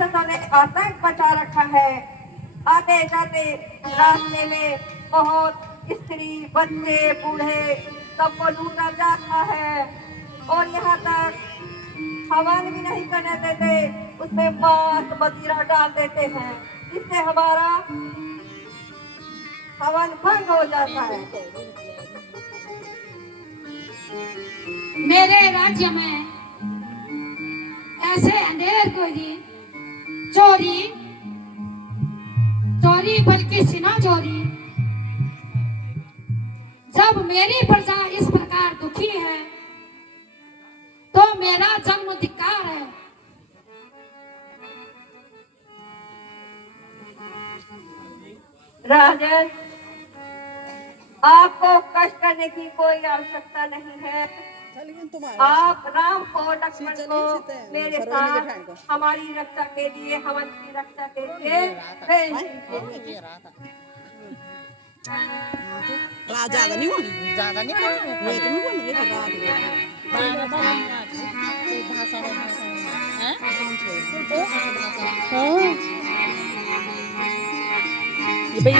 राक्षसों ने आतंक मचा रखा है। आते जाते रास्ते में बहुत स्त्री बच्चे बूढ़े सबको लूटा जाता है और यहाँ तक हवन भी नहीं करने देते, उसमें मांस मदिरा डाल देते हैं, जिससे हमारा हवन भंग हो जाता है। मेरे राज्य में ऐसे अंधेर कोई चोरी चोरी बल्कि सीना चोरी। जब मेरी प्रजा इस प्रकार दुखी है तो मेरा जन्म धिक्कार है। राजन, आपको कष्ट करने की कोई आवश्यकता नहीं है। आप राम को लक्ष्मण को मेरे साथ हमारी रक्षा के लिए हवन की रक्षा के लिए ज्यादा नहीं होनी, ज्यादा नहीं होनी, ये तो रात भाषा है, ये भाई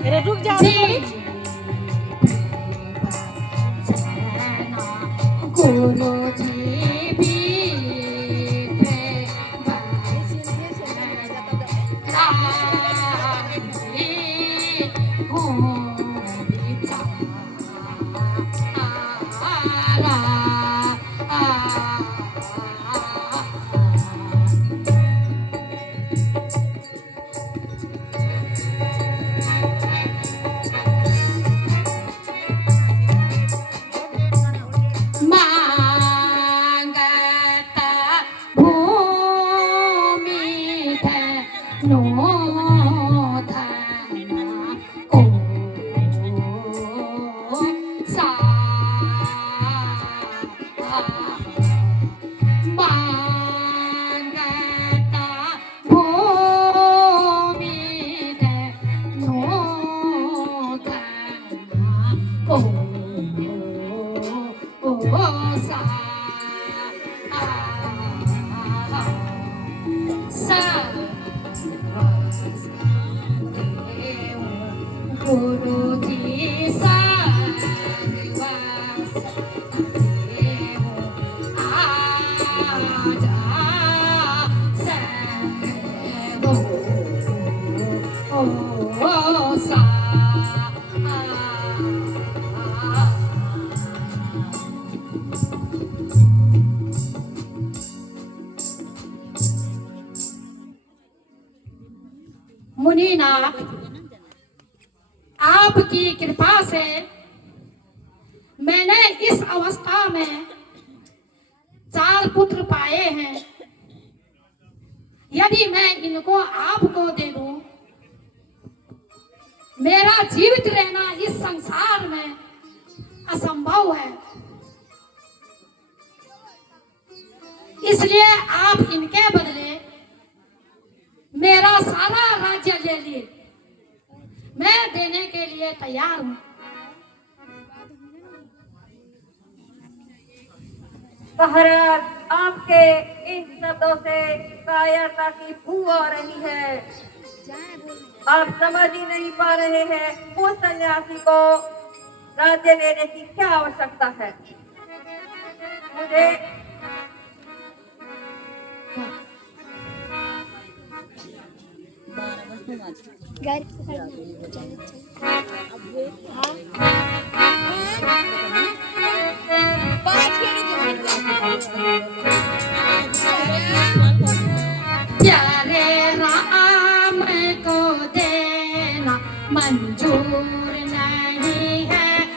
अरे रुक जा गुरु जी भी मुनीनाथ, आपकी कृपा से मैंने इस अवस्था में 4 पुत्र पाए हैं। यदि मैं इनको आपको दे दूं, मेरा जीवित रहना इस संसार में असंभव है। इसलिए आप इनके बदले मेरा सारा राज्य ले लिए, मैं देने के लिए तैयार हूं। महाराज, आपके इन शब्दों से कायरता की बू आ रही है। आप समझ ही नहीं पा रहे हैं उस सन्यासी को राज्य लेने की क्या आवश्यकता है। मुझे प्यारे राम को देना मंजूर नहीं है।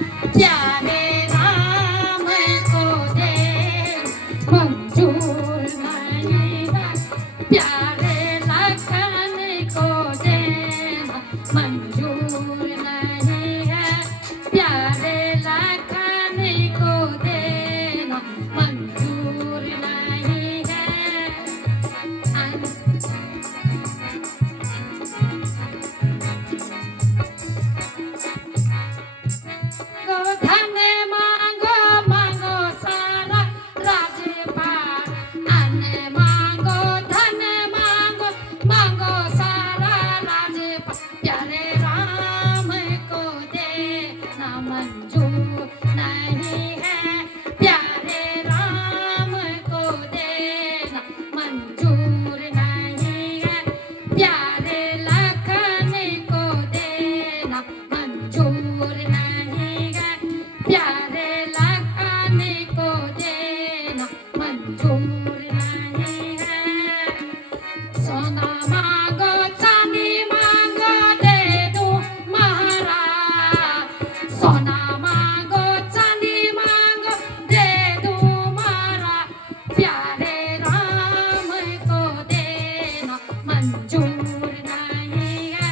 धन मांगो मांगो सारा राजपाट, अन्न मांगो धन मांगो मांगो सारा राजपाट, प्यारे राम को देना मंजूर नहीं है, प्यारे राम को देना मंजूर नहीं है, प्यारे लखन को देना मंजूर नहीं है, प्यारे लखन को देना मंजूर नहीं है। सोना मांगो चांदी मांगो दे दूं महाराज, सोना मांगो चांदी मांगो दे दूं महाराज, प्यारे राम को देना मंजूर नहीं है,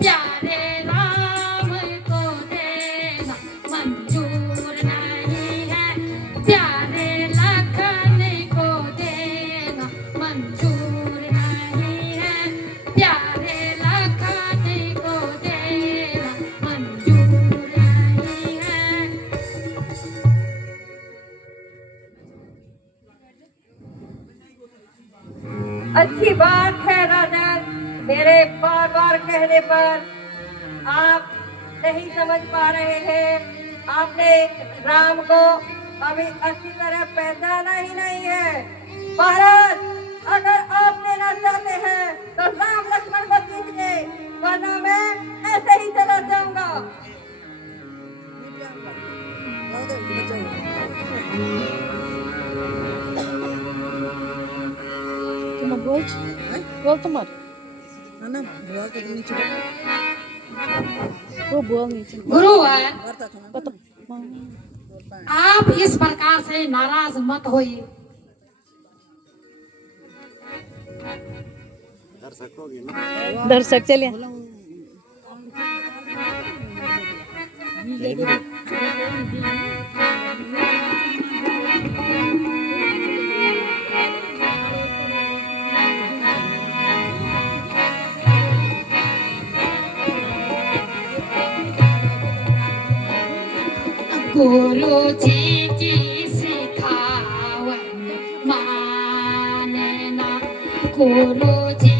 प्यारे राम को देना मंजूर नहीं है, प्यारे लखन को देना मंजूर नहीं है, प्यारे लखन को देना मंजूर नहीं है। अच्छी बात है राजन, मेरे बार बार कहने पर आप नहीं समझ पा रहे हैं। आपने राम को अभी अच्छी तरह पहचाना ही नहीं है। महाराज, अगर आप लेना चाहते हैं तो राम लक्ष्मण को दीजिए, वरना मैं ऐसे ही चला जाऊंगा। তোমার বলছি বল তোমার না না বুয়া কে নিচে वो बुआ नीचे गुरुवर, कत आप इस प्रकार से नाराज मत होइए। दर्शक चलिए गुरु जी की सिखावत मानना, गुरु जी